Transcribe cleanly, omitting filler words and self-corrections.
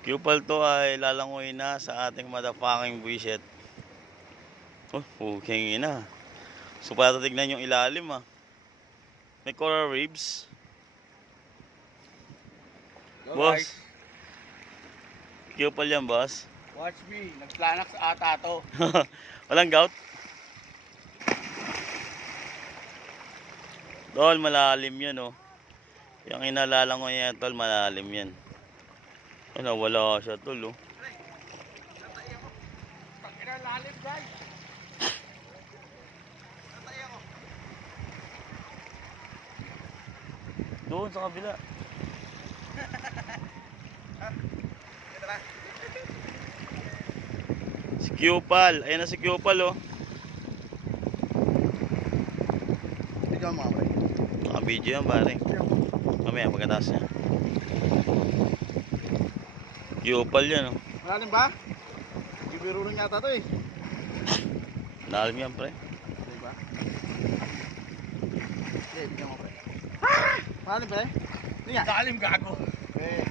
Cupal to ay lalangoy na sa ating motherfucking buwisit. Oh, puking ina. So para tignan yung ilalim ah. May coral reefs. Yo, Boss. guys, Cupal yan, boss. watch me. Nagplanak sa ata to. Walang gout. Tol, malalim yan oh. Yung inalalangoy yan, tol, malalim yan. Ay, nawala siya, tol oh. Lalim, guys. Doon sa kabila. Si Cupal. Ayan na si Cupal oh. Ikaw mga pre. Naka-video yan pare. Mamaya pagkatapos niya. Cupal yan oh. Malalim ba? Ibiro rin yata to eh. Lalim yan pre. Diba? Okay, bigyan mo pre. Malalim pre? Hindi nga. Malalim gago. Eh.